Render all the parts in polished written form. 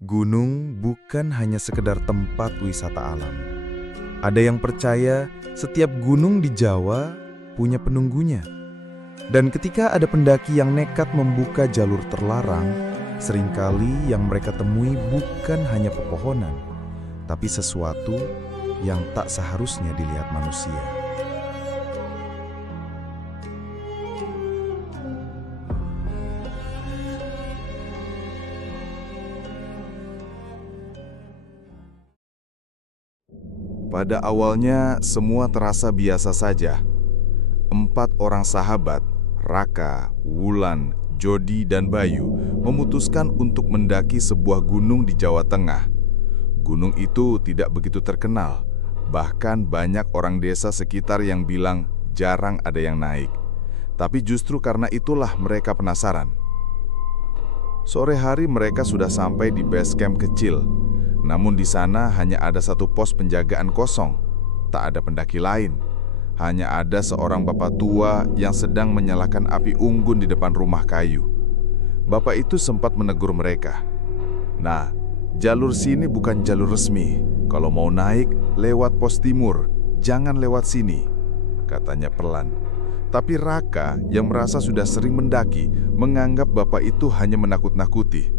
Gunung bukan hanya sekedar tempat wisata alam. Ada yang percaya setiap gunung di Jawa punya penunggunya. Dan ketika ada pendaki yang nekat membuka jalur terlarang, seringkali yang mereka temui bukan hanya pepohonan, tapi sesuatu yang tak seharusnya dilihat manusia. Pada awalnya, semua terasa biasa saja. 4 orang sahabat, Raka, Wulan, Jody, dan Bayu, memutuskan untuk mendaki sebuah gunung di Jawa Tengah. Gunung itu tidak begitu terkenal, bahkan banyak orang desa sekitar yang bilang jarang ada yang naik. Tapi justru karena itulah mereka penasaran. Sore hari mereka sudah sampai di base camp kecil. Namun di sana hanya ada satu pos penjagaan kosong. Tak ada pendaki lain. Hanya ada seorang bapak tua yang sedang menyalakan api unggun di depan rumah kayu. Bapak itu sempat menegur mereka. "Nah, jalur sini bukan jalur resmi. Kalau mau naik, lewat pos timur. Jangan lewat sini," katanya pelan. Tapi Raka yang merasa sudah sering mendaki menganggap bapak itu hanya menakut-nakuti.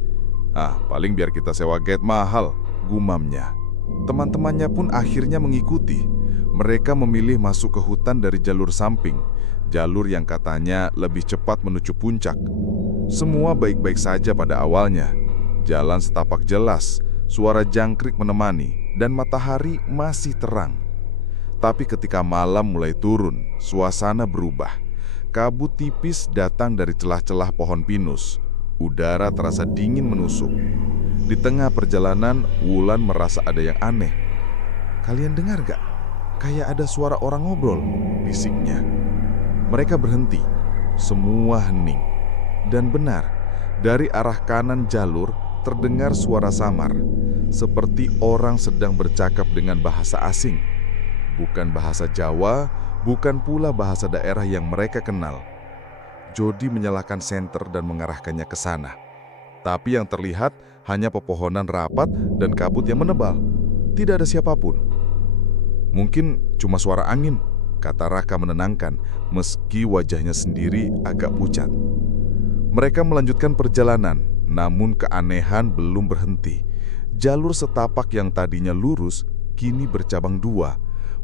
Paling biar kita sewa guide mahal," gumamnya. Teman-temannya pun akhirnya mengikuti. Mereka memilih masuk ke hutan dari jalur samping, jalur yang katanya lebih cepat menuju puncak. Semua baik-baik saja pada awalnya. Jalan setapak jelas, suara jangkrik menemani, dan matahari masih terang. Tapi ketika malam mulai turun, suasana berubah. Kabut tipis datang dari celah-celah pohon pinus. Udara terasa dingin menusuk. Di tengah perjalanan, Wulan merasa ada yang aneh. "Kalian dengar gak? Kayak ada suara orang ngobrol," bisiknya. Mereka berhenti. Semua hening. Dan benar, dari arah kanan jalur terdengar suara samar. Seperti orang sedang bercakap dengan bahasa asing. Bukan bahasa Jawa, bukan pula bahasa daerah yang mereka kenal. Jody menyalakan senter dan mengarahkannya ke sana. Tapi yang terlihat hanya pepohonan rapat dan kabut yang menebal. Tidak ada siapapun. "Mungkin cuma suara angin," kata Raka menenangkan, meski wajahnya sendiri agak pucat. Mereka melanjutkan perjalanan, namun keanehan belum berhenti. Jalur setapak yang tadinya lurus, kini bercabang 2.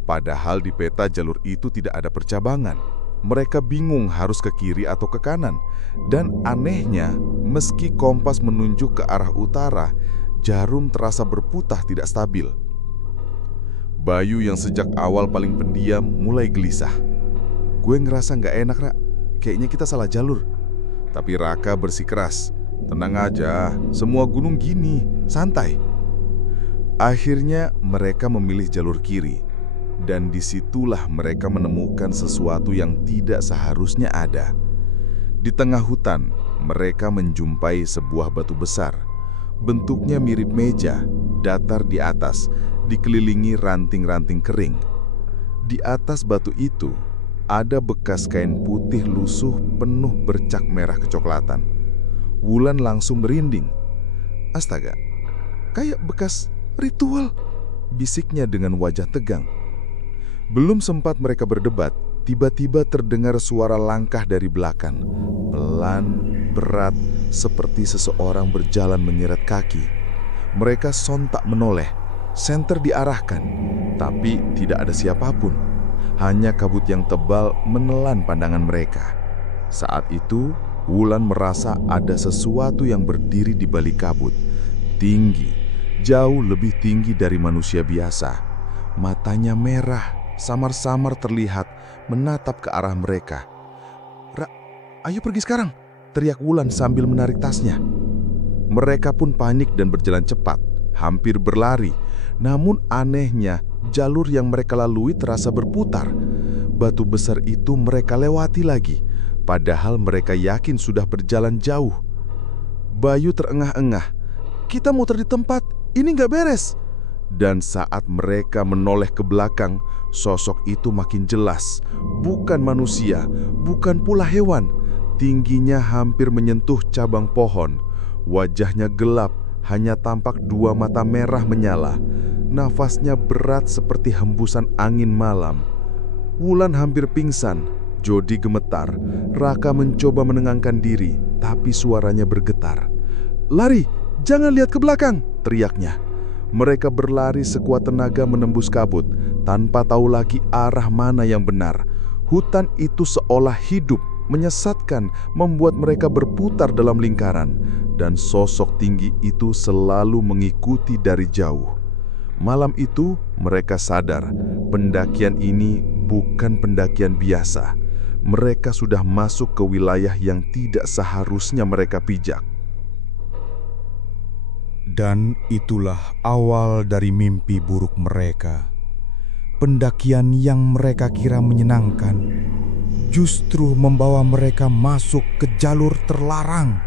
Padahal di peta jalur itu tidak ada percabangan. Mereka bingung harus ke kiri atau ke kanan. Dan anehnya, meski kompas menunjuk ke arah utara, jarum terasa berputar tidak stabil. Bayu yang sejak awal paling pendiam mulai gelisah. "Gue ngerasa gak enak, Ra. Kayaknya kita salah jalur." Tapi Raka bersikeras. "Tenang aja, semua gunung gini, santai." Akhirnya mereka memilih jalur kiri. Dan disitulah mereka menemukan sesuatu yang tidak seharusnya ada. Di tengah hutan, mereka menjumpai sebuah batu besar. Bentuknya mirip meja, datar di atas, dikelilingi ranting-ranting kering. Di atas batu itu, ada bekas kain putih lusuh penuh bercak merah kecoklatan. Wulan langsung merinding. "Astaga, kayak bekas ritual," bisiknya dengan wajah tegang. Belum sempat mereka berdebat, tiba-tiba terdengar suara langkah dari belakang. Pelan, berat, seperti seseorang berjalan menyeret kaki. Mereka sontak menoleh, senter diarahkan, tapi tidak ada siapapun. Hanya kabut yang tebal menelan pandangan mereka. Saat itu, Wulan merasa ada sesuatu yang berdiri di balik kabut. Tinggi, jauh lebih tinggi dari manusia biasa. Matanya merah, samar-samar terlihat menatap ke arah mereka. "Ra, ayo pergi sekarang," teriak Wulan sambil menarik tasnya. Mereka pun panik dan berjalan cepat, hampir berlari. Namun anehnya, jalur yang mereka lalui terasa berputar. Batu besar itu mereka lewati lagi, padahal mereka yakin sudah berjalan jauh. Bayu terengah-engah. "Kita muter di tempat, ini gak beres." Dan saat mereka menoleh ke belakang, sosok itu makin jelas. Bukan manusia, bukan pula hewan. Tingginya hampir menyentuh cabang pohon. Wajahnya gelap, hanya tampak dua mata merah menyala. Nafasnya berat seperti hembusan angin malam. Wulan hampir pingsan, Jody gemetar. Raka mencoba menenangkan diri, tapi suaranya bergetar. "Lari, jangan lihat ke belakang!" teriaknya. Mereka berlari sekuat tenaga menembus kabut, tanpa tahu lagi arah mana yang benar. Hutan itu seolah hidup, menyesatkan, membuat mereka berputar dalam lingkaran. Dan sosok tinggi itu selalu mengikuti dari jauh. Malam itu mereka sadar, pendakian ini bukan pendakian biasa. Mereka sudah masuk ke wilayah yang tidak seharusnya mereka pijak. Dan itulah awal dari mimpi buruk mereka. Pendakian yang mereka kira menyenangkan justru membawa mereka masuk ke jalur terlarang.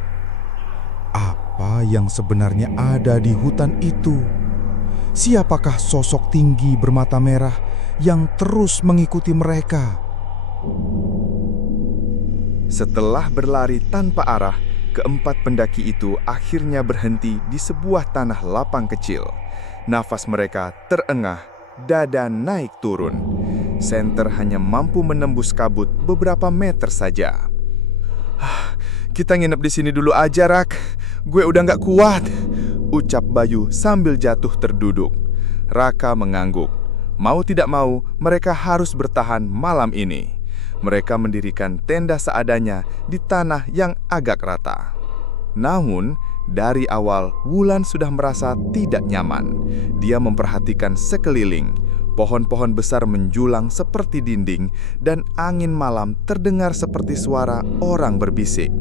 Apa yang sebenarnya ada di hutan itu? Siapakah sosok tinggi bermata merah yang terus mengikuti mereka? Setelah berlari tanpa arah, keempat pendaki itu akhirnya berhenti di sebuah tanah lapang kecil. Nafas mereka terengah, dada naik turun. Senter hanya mampu menembus kabut beberapa meter saja. "Kita nginep di sini dulu aja, Rak. Gue udah gak kuat," ucap Bayu sambil jatuh terduduk. Raka mengangguk. Mau tidak mau, mereka harus bertahan malam ini. Mereka mendirikan tenda seadanya di tanah yang agak rata. Namun, dari awal Wulan sudah merasa tidak nyaman. Dia memperhatikan sekeliling. Pohon-pohon besar menjulang seperti dinding dan angin malam terdengar seperti suara orang berbisik.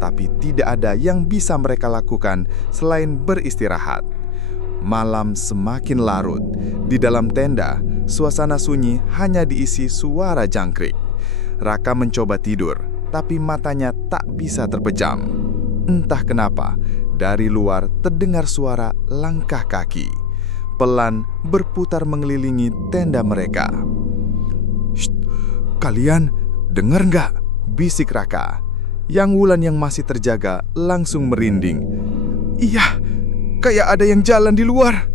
Tapi tidak ada yang bisa mereka lakukan selain beristirahat. Malam semakin larut. Di dalam tenda, suasana sunyi hanya diisi suara jangkrik. Raka mencoba tidur, tapi matanya tak bisa terpejam. Entah kenapa, dari luar terdengar suara langkah kaki. Pelan berputar mengelilingi tenda mereka. "Shh, kalian dengar nggak?" bisik Raka. Yang Wulan yang masih terjaga langsung merinding. "Iya, kayak ada yang jalan di luar."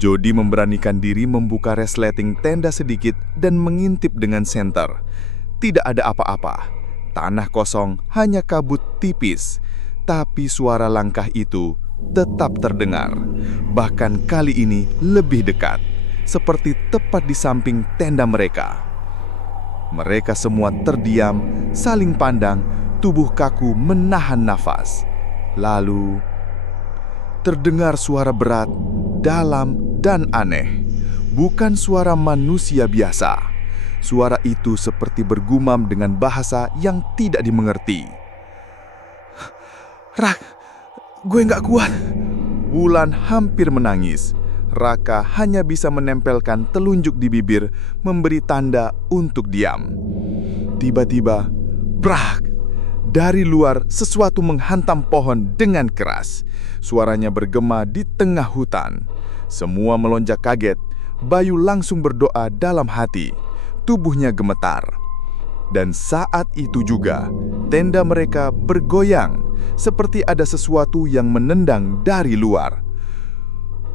Jody memberanikan diri membuka resleting tenda sedikit dan mengintip dengan senter. Tidak ada apa-apa. Tanah kosong, hanya kabut tipis. Tapi suara langkah itu tetap terdengar. Bahkan kali ini lebih dekat, seperti tepat di samping tenda mereka. Mereka semua terdiam, saling pandang, tubuh kaku menahan nafas. Lalu terdengar suara berat, dalam, dan aneh. Bukan suara manusia biasa. Suara itu seperti bergumam dengan bahasa yang tidak dimengerti. "Rak, gue gak kuat." Wulan hampir menangis. Raka hanya bisa menempelkan telunjuk di bibir, memberi tanda untuk diam. Tiba-tiba, brak! Dari luar sesuatu menghantam pohon dengan keras. Suaranya bergema di tengah hutan. Semua melonjak kaget. Bayu langsung berdoa dalam hati. Tubuhnya gemetar. Dan saat itu juga, tenda mereka bergoyang, seperti ada sesuatu yang menendang dari luar.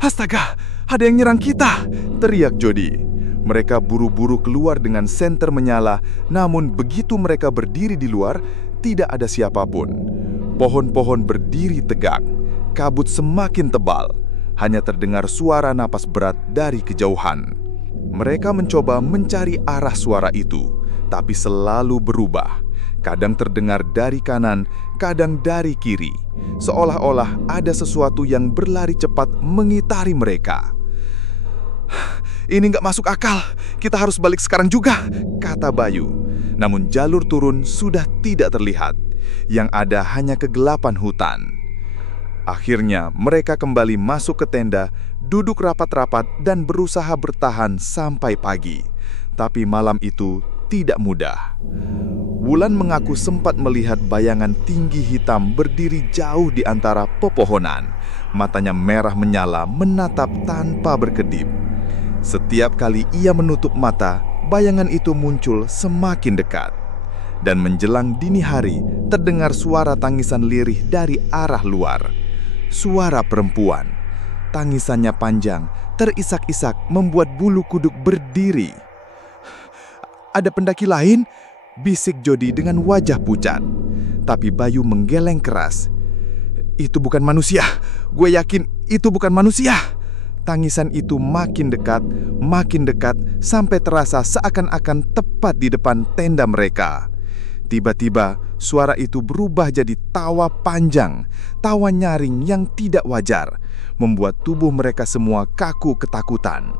"Astaga, ada yang nyerang kita!" teriak Jody. Mereka buru-buru keluar dengan senter menyala, namun begitu mereka berdiri di luar, tidak ada siapapun. Pohon-pohon berdiri tegak, kabut semakin tebal, hanya terdengar suara napas berat dari kejauhan. Mereka mencoba mencari arah suara itu, tapi selalu berubah. Kadang terdengar dari kanan, kadang dari kiri. Seolah-olah ada sesuatu yang berlari cepat mengitari mereka. "Ini nggak masuk akal, kita harus balik sekarang juga," kata Bayu. Namun jalur turun sudah tidak terlihat. Yang ada hanya kegelapan hutan. Akhirnya mereka kembali masuk ke tenda, duduk rapat-rapat dan berusaha bertahan sampai pagi. Tapi malam itu tidak mudah. Wulan mengaku sempat melihat bayangan tinggi hitam berdiri jauh di antara pepohonan. Matanya merah menyala menatap tanpa berkedip. Setiap kali ia menutup mata, bayangan itu muncul semakin dekat. Dan menjelang dini hari, terdengar suara tangisan lirih dari arah luar. suara perempuan. Tangisannya panjang, terisak-isak membuat bulu kuduk berdiri. "Ada pendaki lain?" bisik Jody dengan wajah pucat. Tapi Bayu menggeleng keras. "Itu bukan manusia. Gue yakin itu bukan manusia." Tangisan itu makin dekat sampai terasa seakan-akan tepat di depan tenda mereka. Tiba-tiba suara itu berubah jadi tawa panjang, tawa nyaring yang tidak wajar, membuat tubuh mereka semua kaku ketakutan.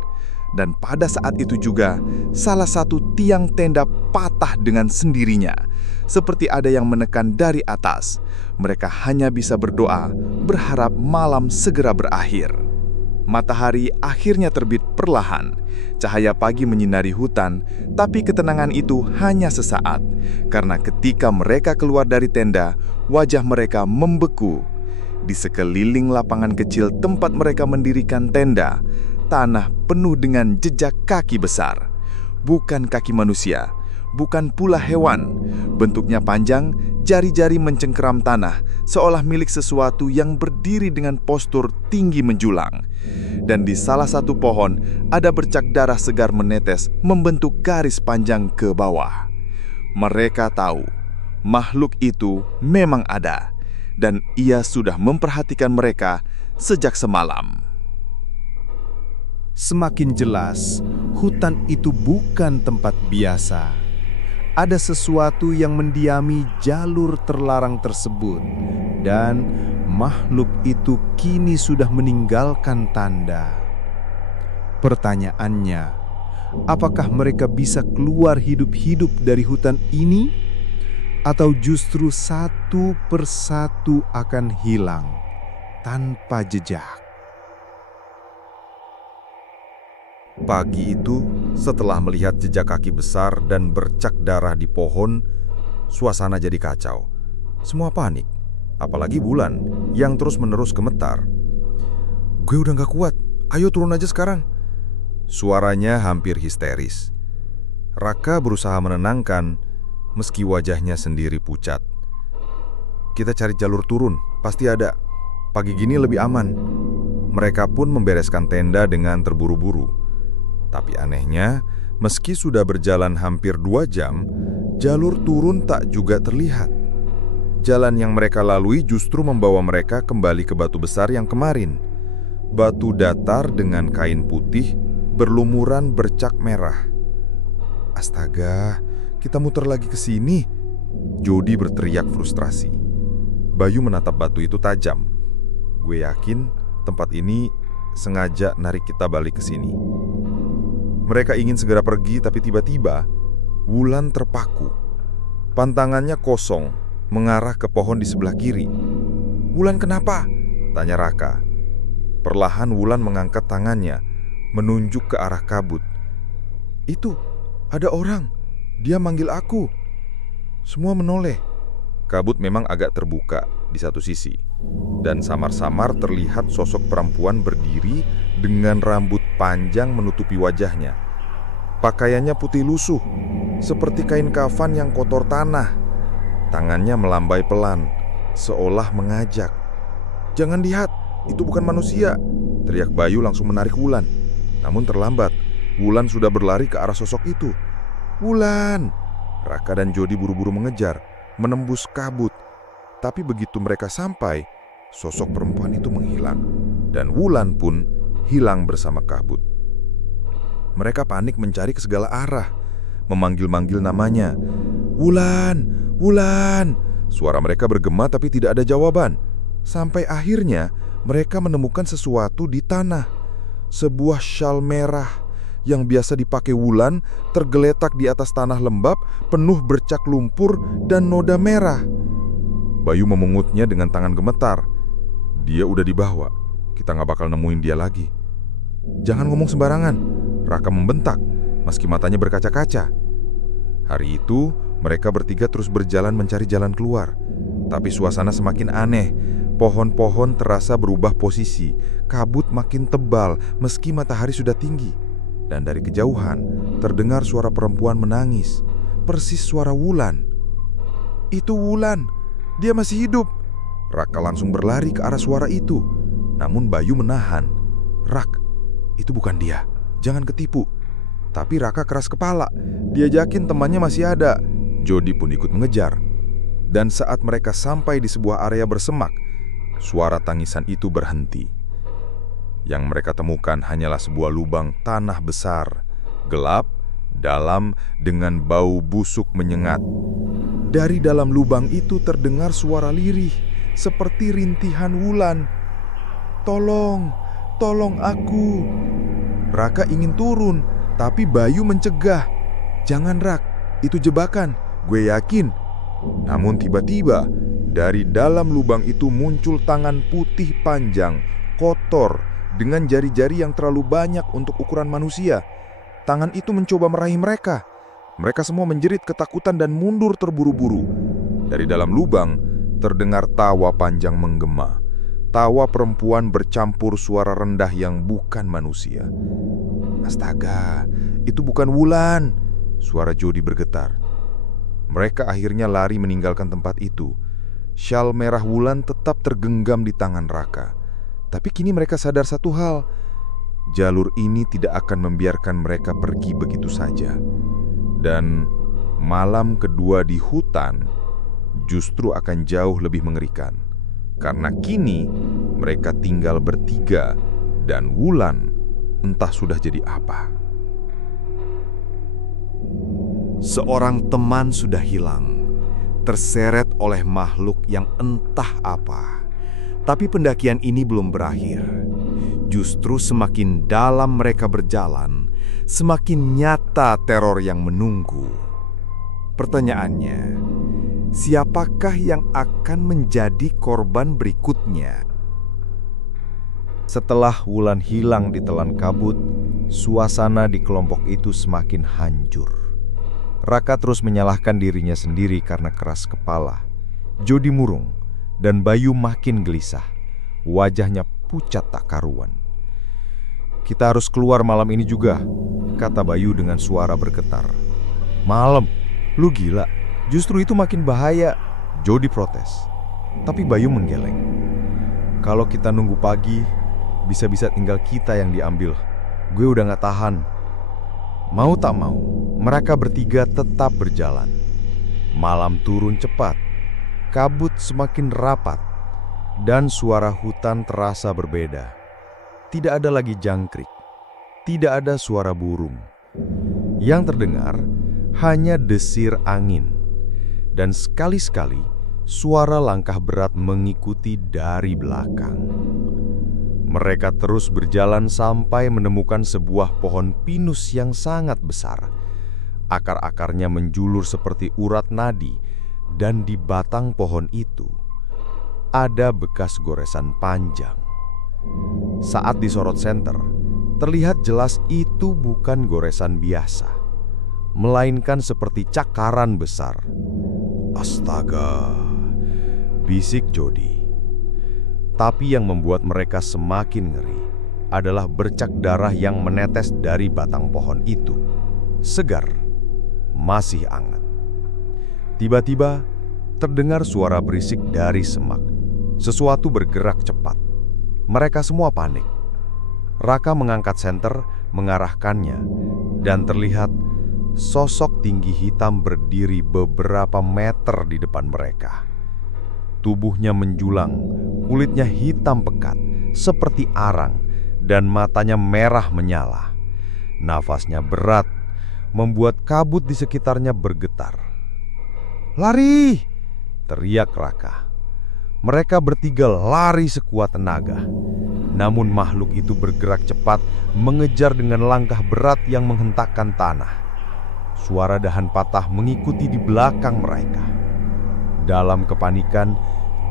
Dan pada saat itu juga, salah satu tiang tenda patah dengan sendirinya, seperti ada yang menekan dari atas. Mereka hanya bisa berdoa, berharap malam segera berakhir. Matahari akhirnya terbit perlahan. Cahaya pagi menyinari hutan, tapi ketenangan itu hanya sesaat. Karena ketika mereka keluar dari tenda, wajah mereka membeku. Di sekeliling lapangan kecil tempat mereka mendirikan tenda, tanah penuh dengan jejak kaki besar. Bukan kaki manusia, bukan pula hewan. Bentuknya panjang, jari-jari mencengkeram tanah, seolah milik sesuatu yang berdiri dengan postur tinggi menjulang. Dan di salah satu pohon, ada bercak darah segar menetes membentuk garis panjang ke bawah. Mereka tahu, makhluk itu memang ada, dan ia sudah memperhatikan mereka sejak semalam. Semakin jelas, hutan itu bukan tempat biasa. Ada sesuatu yang mendiami jalur terlarang tersebut, dan makhluk itu kini sudah meninggalkan tanda. Pertanyaannya, apakah mereka bisa keluar hidup-hidup dari hutan ini? Atau justru satu persatu akan hilang tanpa jejak? Pagi itu, setelah melihat jejak kaki besar dan bercak darah di pohon, suasana jadi kacau. Semua panik, apalagi Wulan yang terus-menerus gemetar. "Gue udah gak kuat, ayo turun aja sekarang." Suaranya hampir histeris. Raka berusaha menenangkan, meski wajahnya sendiri pucat. "Kita cari jalur turun, pasti ada. Pagi gini lebih aman." Mereka pun membereskan tenda dengan terburu-buru. Tapi anehnya, meski sudah berjalan hampir 2 jam, jalur turun tak juga terlihat. Jalan yang mereka lalui justru membawa mereka kembali ke batu besar yang kemarin. Batu datar dengan kain putih berlumuran bercak merah. "Astaga, kita muter lagi ke sini." Jody berteriak frustrasi. Bayu menatap batu itu tajam. "Gue yakin tempat ini sengaja narik kita balik ke sini." Mereka ingin segera pergi, tapi tiba-tiba Wulan terpaku. Pantangannya kosong, mengarah ke pohon di sebelah kiri. "Wulan, kenapa?" tanya Raka. Perlahan Wulan mengangkat tangannya, menunjuk ke arah kabut. "Itu, ada orang. Dia manggil aku." Semua menoleh. Kabut memang agak terbuka di satu sisi, dan samar-samar terlihat sosok perempuan berdiri dengan rambut panjang menutupi wajahnya. Pakaiannya putih lusuh, seperti kain kafan yang kotor tanah. Tangannya melambai pelan, seolah mengajak. "Jangan lihat, itu bukan manusia," teriak Bayu langsung menarik Wulan. Namun terlambat, Wulan sudah berlari ke arah sosok itu. "Wulan!" Raka dan Jody buru-buru mengejar, menembus kabut. Tapi begitu mereka sampai, sosok perempuan itu menghilang, dan Wulan pun hilang bersama kabut. Mereka panik mencari ke segala arah, memanggil-manggil namanya. "Wulan! Wulan!" Suara mereka bergema tapi tidak ada jawaban. Sampai akhirnya mereka menemukan sesuatu di tanah. Sebuah syal merah yang biasa dipakai Wulan tergeletak di atas tanah lembab penuh bercak lumpur dan noda merah. Bayu memungutnya dengan tangan gemetar. "Dia udah dibawa, kita gak bakal nemuin dia lagi." "Jangan ngomong sembarangan," Raka membentak, meski matanya berkaca-kaca. Hari itu, mereka bertiga terus berjalan mencari jalan keluar. Tapi suasana semakin aneh. Pohon-pohon terasa berubah posisi, kabut makin tebal meski matahari sudah tinggi. Dan dari kejauhan, terdengar suara perempuan menangis, persis suara Wulan. "Itu Wulan, dia masih hidup!" Raka langsung berlari ke arah suara itu. Namun Bayu menahan. "Rak, itu bukan dia. Jangan ketipu." Tapi Raka keras kepala. Dia yakin temannya masih ada. Jody pun ikut mengejar. Dan saat mereka sampai di sebuah area bersemak, suara tangisan itu berhenti. Yang mereka temukan hanyalah sebuah lubang tanah besar, gelap, dalam, dengan bau busuk menyengat. Dari dalam lubang itu terdengar suara lirih, seperti rintihan wulan. "Tolong, tolong aku." Raka ingin turun, tapi Bayu mencegah. "Jangan, Rak, itu jebakan, gue yakin." Namun tiba-tiba, dari dalam lubang itu muncul tangan putih panjang, kotor, dengan jari-jari yang terlalu banyak untuk ukuran manusia. Tangan itu mencoba meraih mereka. Mereka semua menjerit ketakutan dan mundur terburu-buru. Dari dalam lubang, terdengar tawa panjang menggema. Tawa perempuan bercampur suara rendah yang bukan manusia. "Astaga, itu bukan Wulan!" Suara Jody bergetar. Mereka akhirnya lari meninggalkan tempat itu. Syal merah Wulan tetap tergenggam di tangan Raka. Tapi kini mereka sadar satu hal. Jalur ini tidak akan membiarkan mereka pergi begitu saja. Dan malam kedua di hutan justru akan jauh lebih mengerikan. Karena kini mereka tinggal bertiga dan Wulan entah sudah jadi apa. Seorang teman sudah hilang, terseret oleh makhluk yang entah apa. Tapi pendakian ini belum berakhir. Justru semakin dalam mereka berjalan, semakin nyata teror yang menunggu. Pertanyaannya, siapakah yang akan menjadi korban berikutnya? Setelah Wulan hilang ditelan kabut, suasana di kelompok itu semakin hancur. Raka terus menyalahkan dirinya sendiri karena keras kepala. Jody murung dan Bayu makin gelisah. Wajahnya pucat tak karuan. "Kita harus keluar malam ini juga," kata Bayu dengan suara bergetar. "Malam? Lu gila, justru itu makin bahaya," Jody protes. Tapi Bayu menggeleng. "Kalau kita nunggu pagi, bisa-bisa tinggal kita yang diambil. Gue udah gak tahan." Mau tak mau, mereka bertiga tetap berjalan. Malam turun cepat, kabut semakin rapat, dan suara hutan terasa berbeda. Tidak ada lagi jangkrik, tidak ada suara burung. Yang terdengar hanya desir angin, dan sekali-sekali suara langkah berat mengikuti dari belakang. Mereka terus berjalan sampai menemukan sebuah pohon pinus yang sangat besar. Akar-akarnya menjulur seperti urat nadi, dan di batang pohon itu ada bekas goresan panjang. Saat disorot senter, terlihat jelas itu bukan goresan biasa, melainkan seperti cakaran besar. "Astaga," bisik Jody. Tapi yang membuat mereka semakin ngeri adalah bercak darah yang menetes dari batang pohon itu. Segar, masih hangat. Tiba-tiba terdengar suara berisik dari semak. Sesuatu bergerak cepat. Mereka semua panik. Raka mengangkat senter, mengarahkannya, dan terlihat sosok tinggi hitam berdiri beberapa meter di depan mereka. Tubuhnya menjulang, kulitnya hitam pekat, seperti arang, dan matanya merah menyala. Nafasnya berat, membuat kabut di sekitarnya bergetar. "Lari!" teriak Raka. Mereka bertiga lari sekuat tenaga. Namun makhluk itu bergerak cepat, mengejar dengan langkah berat yang menghentakkan tanah. Suara dahan patah mengikuti di belakang mereka. Dalam kepanikan,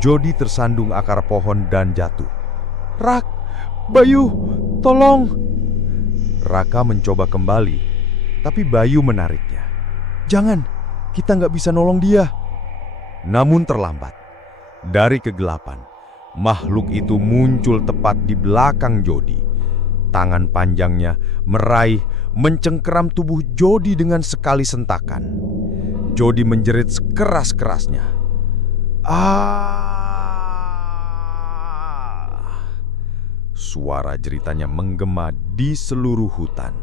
Jody tersandung akar pohon dan jatuh. "Rak, Bayu, tolong!" Raka mencoba kembali, tapi Bayu menariknya. "Jangan, kita nggak bisa nolong dia." Namun terlambat. Dari kegelapan, makhluk itu muncul tepat di belakang Jody. Tangan panjangnya meraih, mencengkeram tubuh Jody dengan sekali sentakan. Jody menjerit sekeras-kerasnya. "Ah!" Suara jeritanya menggema di seluruh hutan,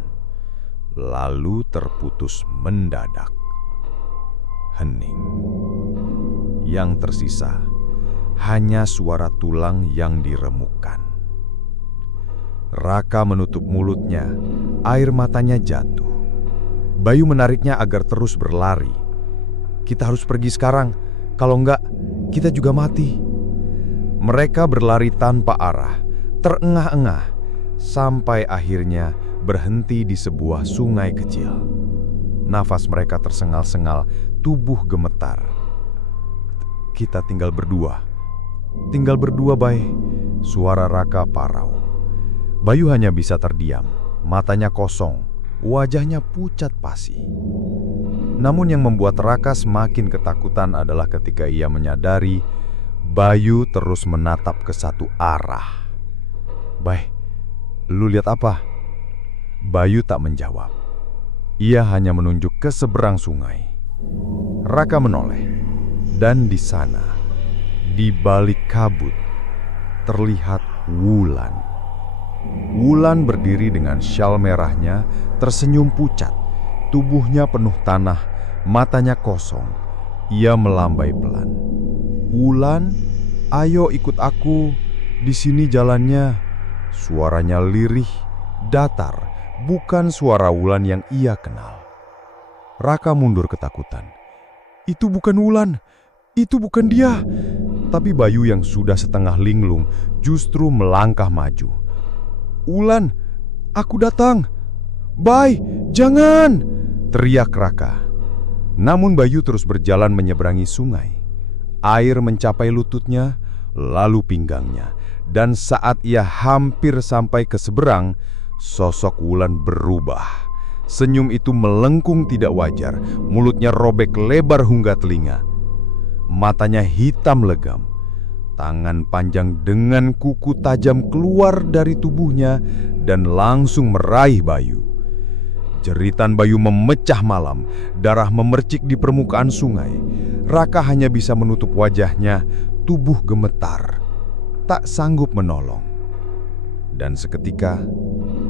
lalu terputus mendadak. Hening. Yang tersisa hanya suara tulang yang diremukkan. Raka menutup mulutnya, air matanya jatuh. Bayu menariknya agar terus berlari. "Kita harus pergi sekarang, kalau enggak kita juga mati." Mereka berlari tanpa arah, terengah-engah, sampai akhirnya berhenti di sebuah sungai kecil. Nafas mereka tersengal-sengal, tubuh gemetar. "Kita tinggal berdua, Bay," suara Raka parau. Bayu hanya bisa terdiam, matanya kosong, wajahnya pucat pasi. Namun yang membuat Raka semakin ketakutan adalah ketika ia menyadari Bayu terus menatap ke satu arah. "Bay, lu lihat apa?" Bayu tak menjawab. Ia hanya menunjuk ke seberang sungai. Raka menoleh, dan di sana, di balik kabut, terlihat Wulan. Wulan berdiri dengan syal merahnya, tersenyum pucat, tubuhnya penuh tanah, matanya kosong. Ia melambai pelan. "Wulan, ayo ikut aku, di sini jalannya." Suaranya lirih, datar, bukan suara Wulan yang ia kenal. Raka mundur ketakutan. "Itu bukan Wulan, itu bukan dia." Tapi Bayu yang sudah setengah linglung justru melangkah maju. "Wulan, aku datang. Bay, jangan!" teriak Raka. Namun Bayu terus berjalan menyeberangi sungai. Air mencapai lututnya, lalu pinggangnya. Dan saat ia hampir sampai ke seberang, sosok Wulan berubah. Senyum itu melengkung tidak wajar, mulutnya robek lebar hingga telinga. Matanya hitam legam. Tangan panjang dengan kuku tajam keluar dari tubuhnya dan langsung meraih Bayu. Jeritan Bayu memecah malam, darah memercik di permukaan sungai. Raka hanya bisa menutup wajahnya, tubuh gemetar, tak sanggup menolong. Dan seketika,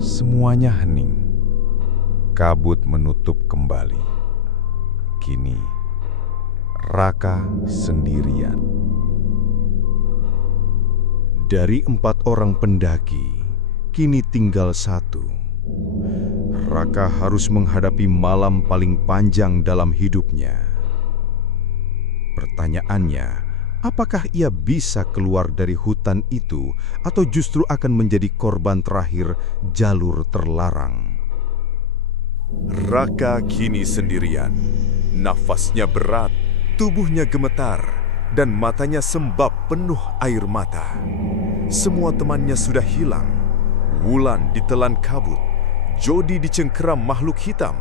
semuanya hening. Kabut menutup kembali. Kini, Raka sendirian. Dari 4 orang pendaki, kini tinggal 1. Raka harus menghadapi malam paling panjang dalam hidupnya. Pertanyaannya, apakah ia bisa keluar dari hutan itu atau justru akan menjadi korban terakhir jalur terlarang? Raka kini sendirian. Nafasnya berat, tubuhnya gemetar, dan matanya sembab penuh air mata. Semua temannya sudah hilang. Wulan ditelan kabut, Jodi dicengkeram makhluk hitam,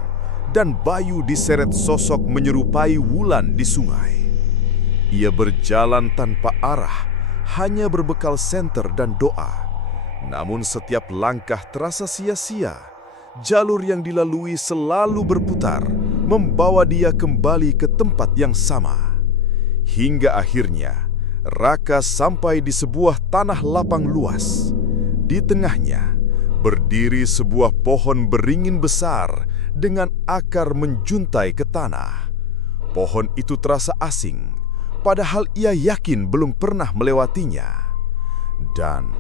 dan Bayu diseret sosok menyerupai Wulan di sungai. Ia berjalan tanpa arah, hanya berbekal senter dan doa. Namun setiap langkah terasa sia-sia. Jalur yang dilalui selalu berputar, membawa dia kembali ke tempat yang sama. Hingga akhirnya, Raka sampai di sebuah tanah lapang luas. Di tengahnya, berdiri sebuah pohon beringin besar dengan akar menjuntai ke tanah. Pohon itu terasa asing, padahal ia yakin belum pernah melewatinya. Dan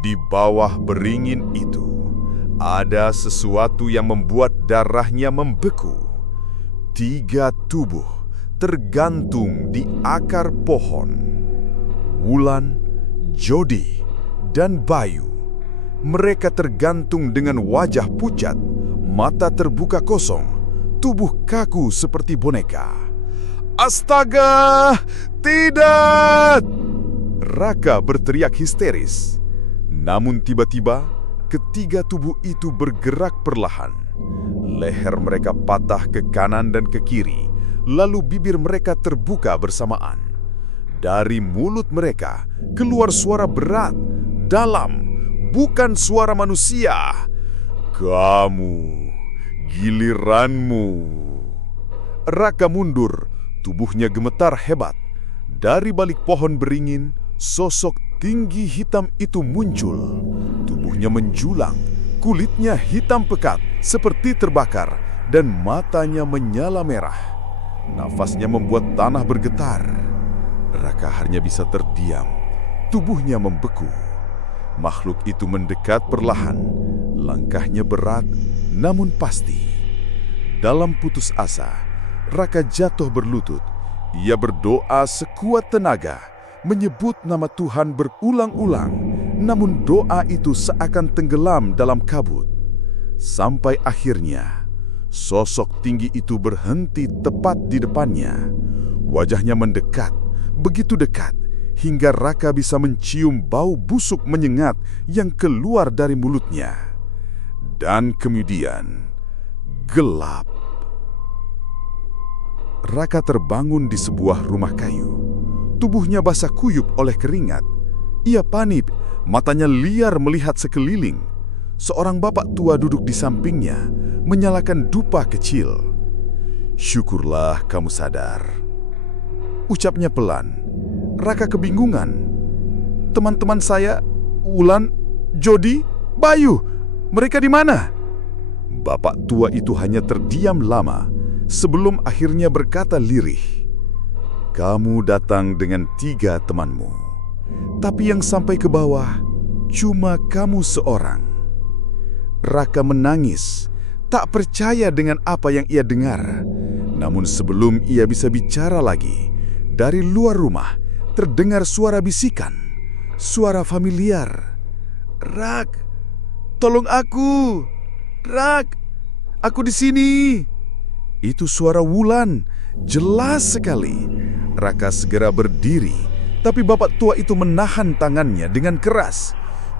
di bawah beringin itu, ada sesuatu yang membuat darahnya membeku. 3 tubuh tergantung di akar pohon. Wulan, Jodi, dan Bayu. Mereka tergantung dengan wajah pucat, mata terbuka kosong, tubuh kaku seperti boneka. "Astaga, tidak!" Raka berteriak histeris. Namun tiba-tiba, ketiga tubuh itu bergerak perlahan. Leher mereka patah ke kanan dan ke kiri, lalu bibir mereka terbuka bersamaan. Dari mulut mereka keluar suara berat, dalam, bukan suara manusia. "Kamu, giliranmu." Raka mundur, tubuhnya gemetar hebat. Dari balik pohon beringin, sosok tinggi hitam itu muncul. Tubuhnya menjulang, kulitnya hitam pekat seperti terbakar dan matanya menyala merah. Nafasnya membuat tanah bergetar. Raka hanya bisa terdiam, tubuhnya membeku. Makhluk itu mendekat perlahan, langkahnya berat namun pasti. Dalam putus asa, Raka jatuh berlutut. Ia berdoa sekuat tenaga, menyebut nama Tuhan berulang-ulang, namun doa itu seakan tenggelam dalam kabut. Sampai akhirnya, sosok tinggi itu berhenti tepat di depannya. Wajahnya mendekat, begitu dekat, hingga Raka bisa mencium bau busuk menyengat yang keluar dari mulutnya. Dan kemudian, gelap. Raka terbangun di sebuah rumah kayu. Tubuhnya basah kuyup oleh keringat. Ia panik, matanya liar melihat sekeliling. Seorang bapak tua duduk di sampingnya, menyalakan dupa kecil. "Syukurlah kamu sadar," ucapnya pelan. Raka kebingungan. "Teman-teman saya, Wulan, Jody, Bayu, mereka di mana?" Bapak tua itu hanya terdiam lama sebelum akhirnya berkata lirih, "Kamu datang dengan 3 temanmu, tapi yang sampai ke bawah cuma kamu seorang." Raka menangis, tak percaya dengan apa yang ia dengar. Namun sebelum ia bisa bicara lagi, dari luar rumah terdengar suara bisikan, suara familiar. "Rak, tolong aku! Rak, aku di sini!" Itu suara Wulan, jelas sekali. Raka segera berdiri, tapi bapak tua itu menahan tangannya dengan keras.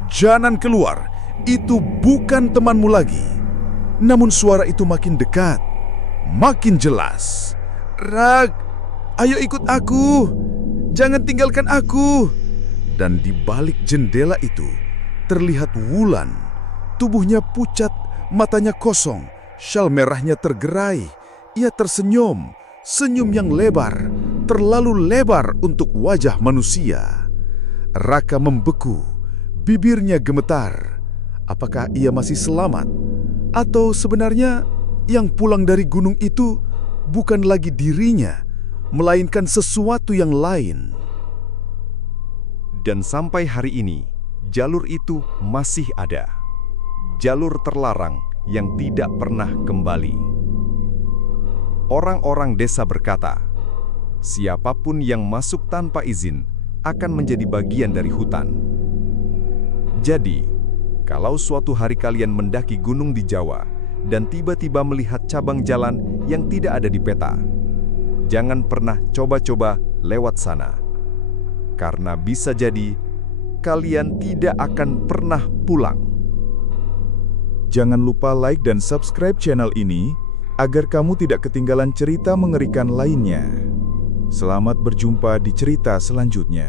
"Jangan keluar, itu bukan temanmu lagi." Namun suara itu makin dekat, makin jelas. "Rak, ayo ikut aku, jangan tinggalkan aku." Dan di balik jendela itu terlihat Wulan. Tubuhnya pucat, matanya kosong, syal merahnya tergerai. Ia tersenyum, senyum yang lebar, terlalu lebar untuk wajah manusia. Raka membeku, bibirnya gemetar. Apakah ia masih selamat? Atau sebenarnya yang pulang dari gunung itu bukan lagi dirinya, melainkan sesuatu yang lain? Dan sampai hari ini, jalur itu masih ada. Jalur terlarang yang tidak pernah kembali. Orang-orang desa berkata, siapapun yang masuk tanpa izin akan menjadi bagian dari hutan. Jadi, kalau suatu hari kalian mendaki gunung di Jawa dan tiba-tiba melihat cabang jalan yang tidak ada di peta, jangan pernah coba-coba lewat sana. Karena bisa jadi kalian tidak akan pernah pulang. Jangan lupa like dan subscribe channel ini agar kamu tidak ketinggalan cerita mengerikan lainnya. Selamat berjumpa di cerita selanjutnya.